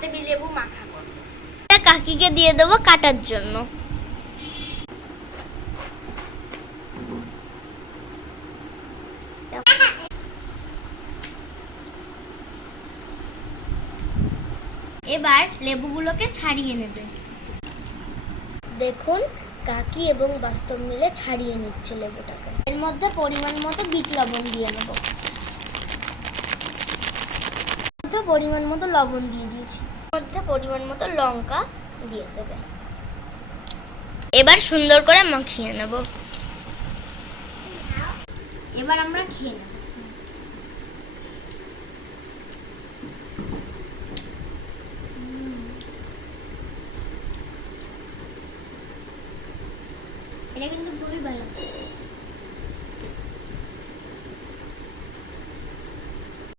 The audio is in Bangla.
পাতাবি লেবু মাখাবো। এটা কাকিকে দিয়ে দেবো কাটার জন্য। এবার লেবুগুলোকে ছাড়িয়ে নেবে। দেখুন কাকি এবং বাস্তব মিলে ছাড়িয়ে নিচ্ছে লেবুটাকে। এর মধ্যে পরিমাণ মতো বিট লবণ দিয়ে নেব। পরিমাণ মতো লবণ দিয়ে দিয়েছি। মধ্যে পরিমাণ মতো লঙ্কা দিয়ে দেবে। এবার সুন্দর করে মাখিয়ে নেব। এবার আমরা খেয়ে নেব। এটা কিন্তু খুবই ভালো।